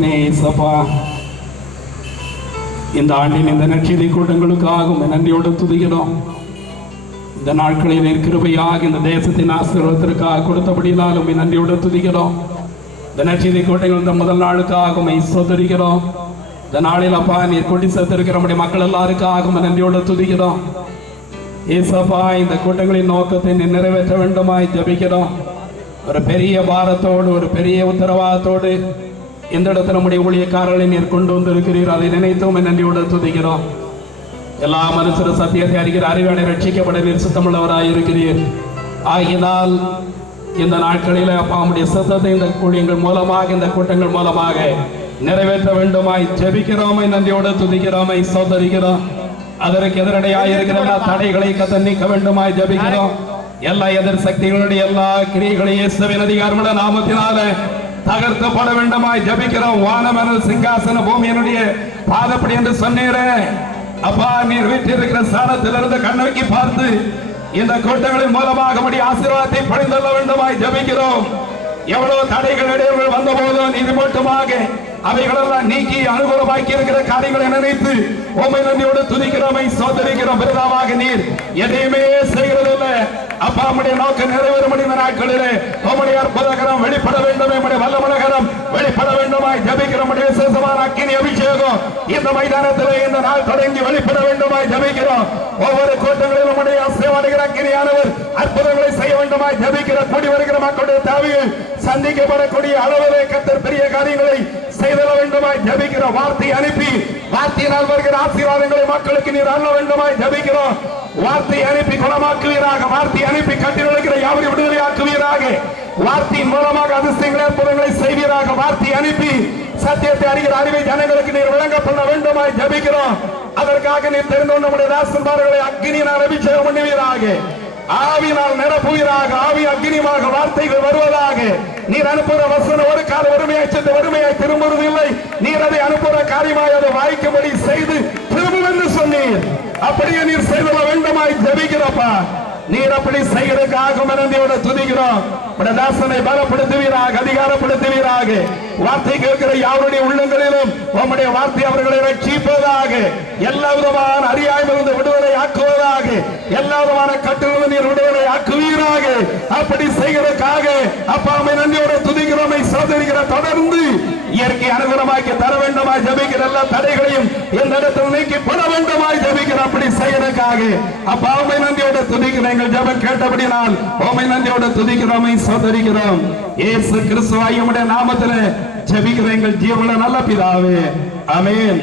தகப்பனே சபா, இந்த ஆண்டின் இந்த நற்செய்தி கூட்டங்களுக்காக நன்றியோடு துதிக்கிறோம். இந்த நாட்களில் கிருபையாக இந்த தேசத்தின் ஆசீர்வாதத்திற்காக கொடுத்தபடினாலும் நன்றியோடு துதிக்கிறோம். இந்த நற்செய்தி கூட்டங்கள் இந்த முதல் நாளுக்காக சோதரிக்கிறோம். இந்த நாளில் அப்பா நீர் கொண்டு சேர்த்திருக்கிற நம்முடைய மக்கள் எல்லாருக்காக நன்றியோடு துதிக்கிறோம். ஏசப்பா, இந்த கூட்டங்களின் நோக்கத்தை நிறைவேற்ற வேண்டுமாய் ஜபிக்கிறோம். ஒரு பெரிய பாரத்தோடு, ஒரு பெரிய உத்தரவாதத்தோடு இந்த இடத்துல நம்முடைய ஊழியக்காரர்களை நீர் கொண்டு வந்திருக்கிறீர். அதை நினைத்தோம் நன்றியோடு துதிக்கிறோம். எல்லா மனுஷரும் சத்தியத்தை அறிகிற அறிவாளை ரட்சிக்கப்பட நீர் சுத்தமுள்ளவராய் இருக்கிறீர். ஆகினால் இந்த நாட்களில் அப்பா உம்முடைய சத்தத்தை இந்த ஊழியங்கள் மூலமாக, இந்த கூட்டங்கள் மூலமாக நிறைவேற்ற வேண்டுமாய் ஜெபிக்கிறோமை, நன்றியோடு துதிக்கிறோமை, சோதரிக்கிறோம். அதற்கு எதிரடையாக இருக்கிற எல்லா தடைகளை கத்த நீக்க வேண்டுமாய் ஜெபிக்கிறோம். எல்லா எதிர் சக்திகளுடைய எல்லா கிரியைகளையும் இயேசுவின் அதிகாரமுள்ள நாமத்தினால தகர்க்கப்பட வேண்டுமாய் ஜெபிக்கிறோம். வானமனல் சிங்காசன பூமியினுடைய பாதப்படி என்று சொன்னீரே அப்பா, நீர் வீட்டிருக்கிற ஸ்தானத்திலிருந்து கண்ணோக்கி பார்த்து இந்த கூட்டங்களின் மூலமாக உம்முடைய ஆசீர்வாதத்தை படைந்துள்ள வேண்டுமாய் ஜெபிக்கிறோம். எவ்வளவு தடைகள் இடையூறுகள் வந்த போதும் நீதி மட்டுமாக அவைகளெல்லாம் நீக்கி அனுகூலமாக்கி இருக்கிற காரியங்களை நினைத்து உம்மை நன்றியோடு துதிக்கிறோமை, சோதரிக்கிறோம். விருதாவாக நீர் எதையுமே செய்கிறதில்லை அப்பா. உம்முடைய நோக்கம் நிறைவேறும் இந்த நாட்களிலே உம்முடைய அற்புதகரம் வெளிப்பட வேண்டும், உம்முடைய வல்லமனகரம் வெளிப்பட வேண்டுமாய் ஜெபிக்கிறோம். விசேஷமான அக்கினி அபிஷேகம் இந்த மைதானத்திலே இந்த நாள் தொடங்கி வெளிப்பட வேண்டுமாய் ஜெபிக்கிறோம். ஒவ்வொரு கூட்டங்களிலும் உம்முடைய ஆசீர்வாதகிற அக்கினியானவர் அற்புதங்களை செய்ய வேண்டுமாய் ஜெபிக்கிற கூடி வருகிற மக்களுடைய தேவையை சந்திக்கப்படக்கூடிய அளவிலே கர்த்தர் பெரிய காரியங்களை செய்தல வேண்டுமாய் ஜெபிக்கிறோம். வார்த்தை அனுப்பி வார்த்தையினால் வருகிற ஆசீர்வாதங்களை மக்களுக்கு நீர் அருள வேண்டுமாய் ஜெபிக்கிறோம். வார்த்தை அனுப்பி குணமாக்குவீராக, வார்த்தை அனுப்பி கட்டிலுகிற யாவரையும் விடுதலையாக்குவீராக, வார்த்தையின் மூலமாக அதிசயங்களை அற்புதங்களை செய்வீராக. வார்த்தை அனுப்பி சத்தியத்தை அறிகிற அறிவை ஜனங்களுக்கு நீர் விளங்க பண்ண வேண்டுமாய் ஜெபிக்கிறோம். அதற்காக நீர் தெரிந்து நம்முடைய ராசன்பார்களை அக்னியினால் அபிஷேகம் பண்ணுவீராக, ஆவினால் நிரப்புவீராக. ஆவி அக்னியாக வார்த்தைகள் வருவதாக. நீர் அனுப்புகிற வசனம் ஒரு கால வறுமையாய் சென்று வறுமையாய் திரும்புவதில்லை. நீர் அதை அனுப்புகிற காரியமாய் அதை வாய்க்கும்படி செய்து திரும்பும் என்று சொன்னீர். அப்படியே நீர் செய்தல வேண்டுமாய் ஜெபிக்கிறப்பா. நீர் அப்படி செய்கிறதுக்காக மனதியோட துதிக்கிறோம். தாசனை பலப்படுத்துவீராக, அதிகாரப்படுத்துவீராக. வார்த்தை கேட்கிற யாருடைய உள்ளங்களிலும் உம்முடைய வார்த்தை அவர்களை ரட்சிப்பதாக, எல்லா விதமான அறியாமையிலிருந்து விடுதலை ஆக்குவதாக, எல்லா விதமான கட்டிலிருந்து நீர் விடுதலை ஆக்குவீராக. அப்படி செய்கிறதுக்காக அப்பாமை நன்றியோட துதிக்கிறோமை, சோதரிக்கிற தொடர்ந்து இயற்கை அனுகூலமாக்கி தர வேண்டுமாய் ஜெபிக்கிற எல்லா தடைகளையும் இந்த இடத்தில் நீக்கி பட வேண்டுமாய் ஜெபிக்கிற அப்படி செய்யறதுக்காக அப்பாமை நன்றியோட துதிக்கிற எங்கள் ஜெபம் கேட்டபடினால் உம்மை நன்றியோட துதிக்கிறோமை, சோதரிக்கிறோம். இயேசு கிறிஸ்துவாகிய உம்முடைய நாமத்திலே ஜெபிக்கிற எங்கள் ஜீவனுள்ள நல்ல பிதாவே, ஆமென்.